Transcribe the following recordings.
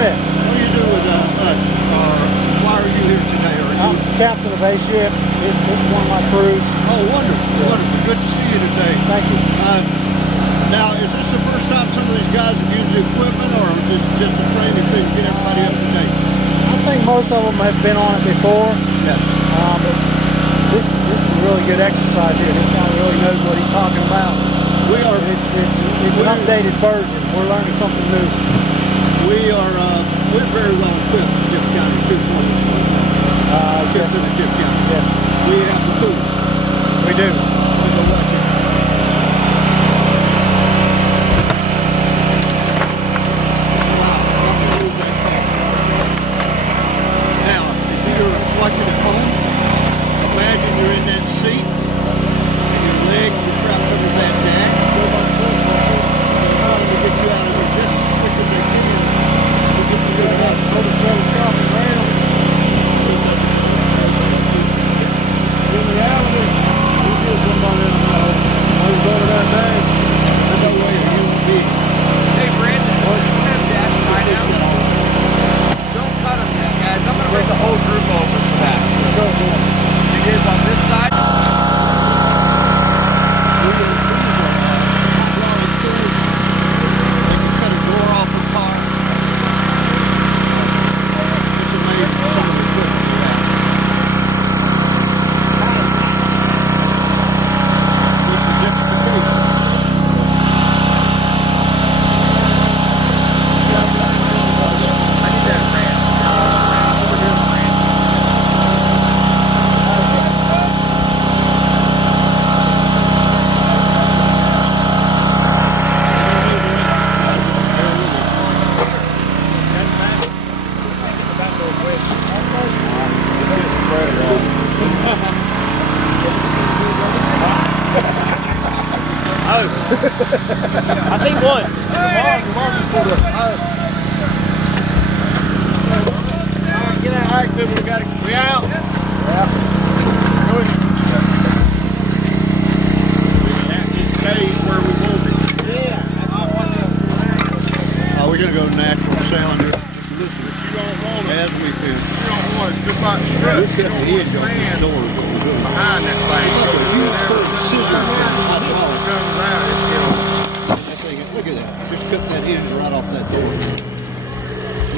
Smith. What do you do with us? Why are you here today? I'm captain of A shift. It's one of my crews. Oh, wonderful, wonderful. Good to see you today. Thank you. Now, is this the first time some of these guys have used the equipment, or is this just a training thing to get everybody up to date? I think most of them have been on it before. Yes. But this is a really good exercise here. This guy really knows what he's talking about. It's an updated version. We're learning something new. We're very well equipped in Gibb County too. In Gibb County. Yes. We have the tools. We do. Now, if you're watching at home, imagine you're in that seat and your legs are trapped under that dash. To get you out of there just as quick as they can. To get you to that telescopic rail. In reality, we get somebody in the middle. When you go to that dash, there's no way for you to be. Hey Brandon, what's that dash tie down? Don't cut them yet, guys. I'm gonna bring the whole group over for that. It is on this side. I think one. Get out. All right, people, we out. Where we will be. We're going to go natural sound here. Listen, if you don't want it, as we do. You don't want it, just like strut. You don't want to stand behind that thing. Look at that. Just cut that hinge right off that door.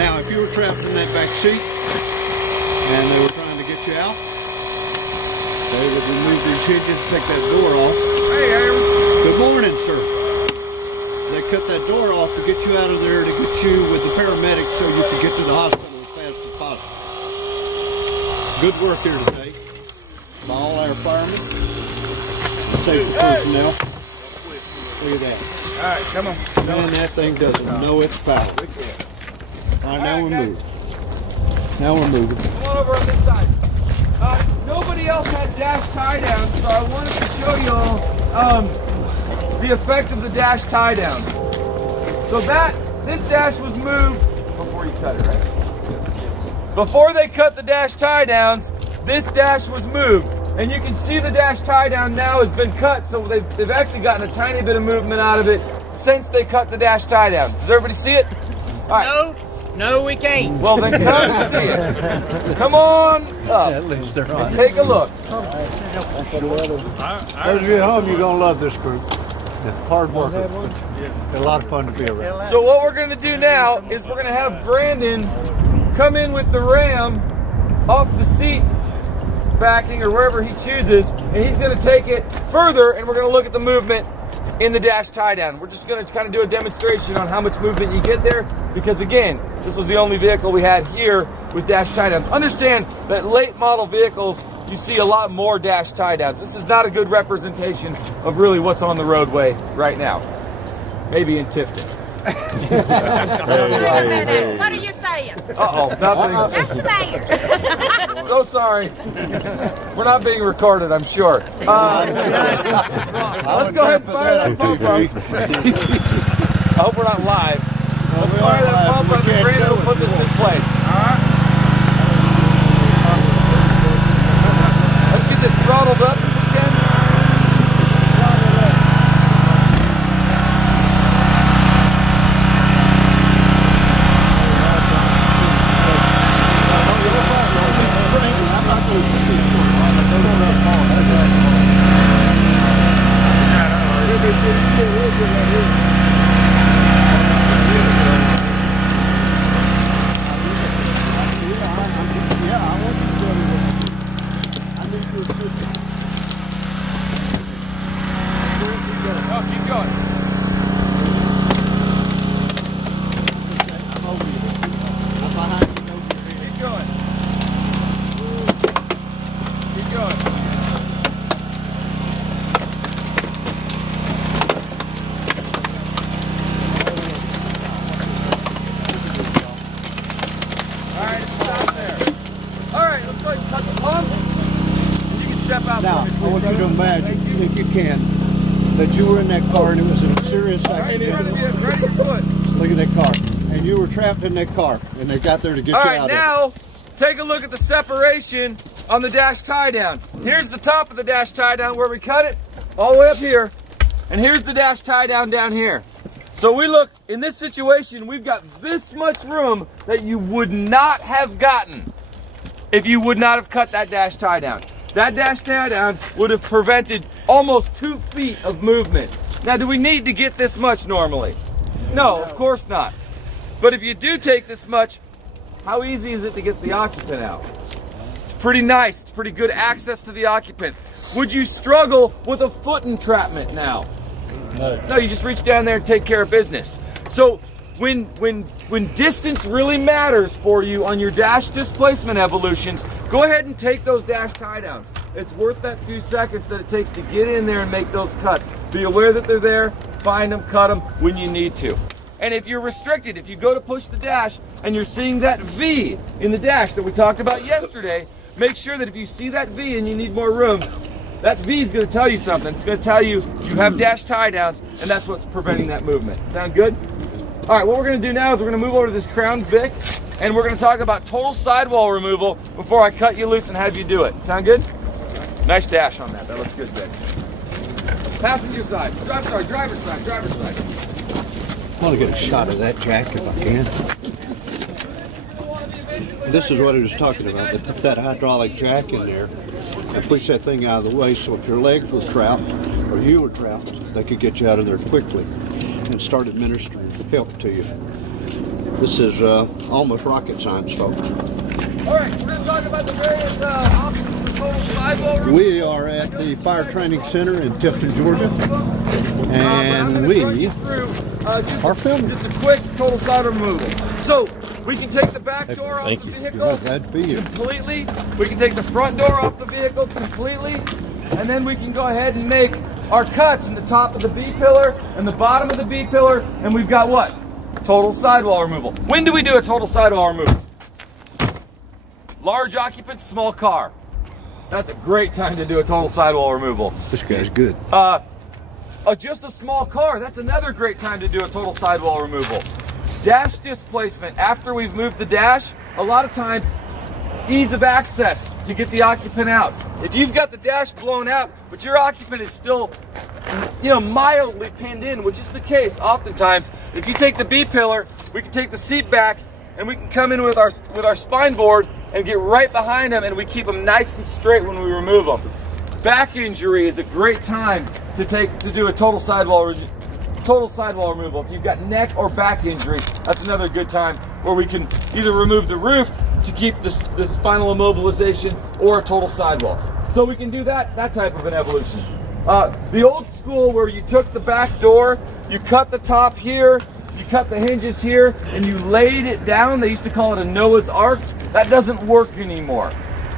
Now, if you were trapped in that back seat and they were trying to get you out, they would remove these hinges, take that door off. Hey, Aaron. Good morning, sir. They cut that door off to get you out of there, to get you with the paramedics so you could get to the hospital as fast as possible. Good work here today by all our firemen and safety personnel. Look at that. All right, come on. Man, that thing doesn't know its power. All right, now we're moving. Now we're moving. Come on over on this side. Nobody else had dash tie down, so I wanted to show you all the effect of the dash tie down. So this dash was moved before you cut it, right? Before they cut the dash tie downs, this dash was moved. And you can see the dash tie down now has been cut, so they've actually gotten a tiny bit of movement out of it since they cut the dash tie down. Does everybody see it? All right. No, we can't. Well, then come and see it. Come on up and take a look. Those of you at home, you're going to love this group. It's hard work. It's a lot of fun to be around. So what we're going to do now is we're going to have Brandon come in with the ram off the seat backing or wherever he chooses, and he's going to take it further, and we're going to look at the movement in the dash tie down. We're just going to kind of do a demonstration on how much movement you get there, because again, this was the only vehicle we had here with dash tie downs. Understand that late model vehicles, you see a lot more dash tie downs. This is not a good representation of really what's on the roadway right now. Maybe in Tifton. Wait a minute. What are you saying? Uh-oh, nothing. That's the mayor. So sorry. We're not being recorded, I'm sure. Let's go ahead and fire that pump up. I hope we're not live. Let's fire that pump up and Brandon will put this in place. Let's get this throttled up if we can. can that you were in that car and it was a serious accident. Ready your foot. Look at that car. And you were trapped in that car and they got there to get All you right, out now of it. take a look at the separation on the dash tie down. Here's the top of the dash tie down where we cut it all the way up here. And here's the dash tie down down here. So we look, in this situation, we've got this much room that you would not have gotten if you would not have cut that dash tie down. That dash tie down would have prevented almost 2 feet of movement. Now, do we need to get this much normally? No, of course not. But if you do take this much, how easy is it to get the occupant out? It's pretty nice. It's pretty good access to the occupant. Would you struggle with a foot entrapment now? No, you just reach down there and take care of business. So when distance really matters for you on your dash displacement evolutions, go ahead and take those dash tie downs. It's worth that few seconds that it takes to get in there and make those cuts. Be aware that they're there, find them, cut them when you need to. And if you're restricted, if you go to push the dash and you're seeing that V in the dash that we talked about yesterday, make sure that if you see that V and you need more room, that V is going to tell you something. It's going to tell you you have dash tie downs, and that's what's preventing that movement. Sound good? All right, what we're going to do now is we're going to move over to this Crown Vic, and we're going to talk about total sidewall removal before I cut you loose and have you do it. Sound good? Nice dash on that. That looks good, Vic. Passenger side. Driver's side. I want to get a shot of that jack if I can. This is what I was talking about. They put that hydraulic jack in there and push that thing out of the way so if your legs were trapped or you were trapped, they could get you out of there quickly and start administering help to you. This is almost rocket science, folks. All right, we're going to talk about the various options for total sidewall removal. We are at the Fire Training Center in Tifton, Georgia, and we are filming. Just a quick total sidewall removal. So we can take the back door off the vehicle Glad to be here. completely. We can take the front door off the vehicle completely. And then we can go ahead and make our cuts in the top of the B-pillar and the bottom of the B-pillar. And we've got what? Total sidewall removal. When do we do a total sidewall removal? Large occupant, small car. That's a great time to do a total sidewall removal. This guy's good. Just a small car, that's another great time to do a total sidewall removal. Dash displacement, after we've moved the dash, a lot of times, ease of access to get the occupant out. If you've got the dash blown out, but your occupant is still, mildly pinned in, which is the case oftentimes, if you take the B-pillar, we can take the seat back, and we can come in with our spine board and get right behind them, and we keep them nice and straight when we remove them. Back injury is a great time to do a total sidewall removal. If you've got neck or back injury, that's another good time where we can either remove the roof to keep the spinal immobilization or a total sidewall. So we can do that type of an evolution. The old school where you took the back door, you cut the top here, you cut the hinges here, and you laid it down. They used to call it a Noah's Ark. That doesn't work anymore.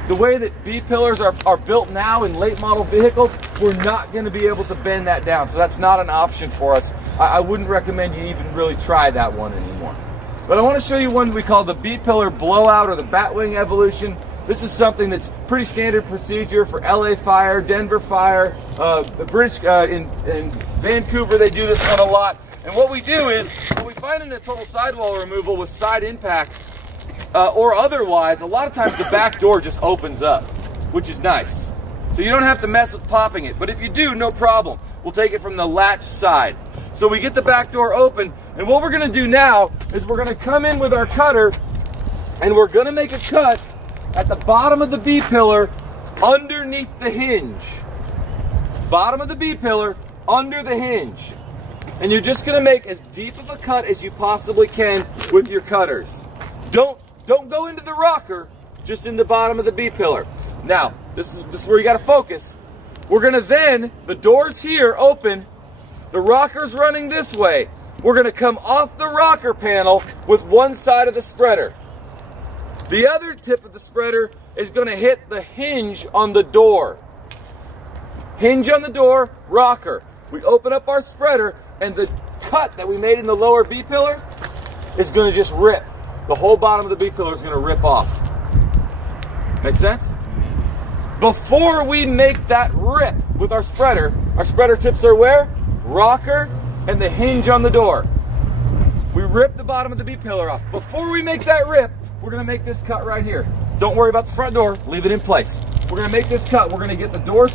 The way that B-pillars are built now in late model vehicles, we're not going to be able to bend that down. So that's not an option for us. I wouldn't recommend you even really try that one anymore. But I want to show you one we call the B-pillar blowout or the batwing evolution. This is something that's pretty standard procedure for LA Fire, Denver Fire, the British in Vancouver, they do this one a lot. And what we do is, what we find in a total sidewall removal with side impact, or otherwise, a lot of times the back door just opens up, which is nice. So you don't have to mess with popping it, but if you do, no problem. We'll take it from the latch side. So we get the back door open, and what we're gonna do now is we're gonna come in with our cutter, and we're gonna make a cut at the bottom of the B-pillar underneath the hinge. Bottom of the B-pillar, under the hinge. And you're just gonna make as deep of a cut as you possibly can with your cutters. Don't go into the rocker, just in the bottom of the B-pillar. Now, this is where you gotta focus. We're gonna then, the door's here, open, the rocker's running this way. We're gonna come off the rocker panel with one side of the spreader. The other tip of the spreader is gonna hit the hinge on the door. Hinge on the door, rocker. We open up our spreader, and the cut that we made in the lower B-pillar is gonna just rip. The whole bottom of the B-pillar is gonna rip off. Make sense? Before we make that rip with our spreader. Our spreader tips are where? Rocker and the hinge on the door. We rip the bottom of the B-pillar off. Before we make that rip, we're gonna make this cut right here. Don't worry about the front door, leave it in place. We're gonna make this cut. We're gonna get the door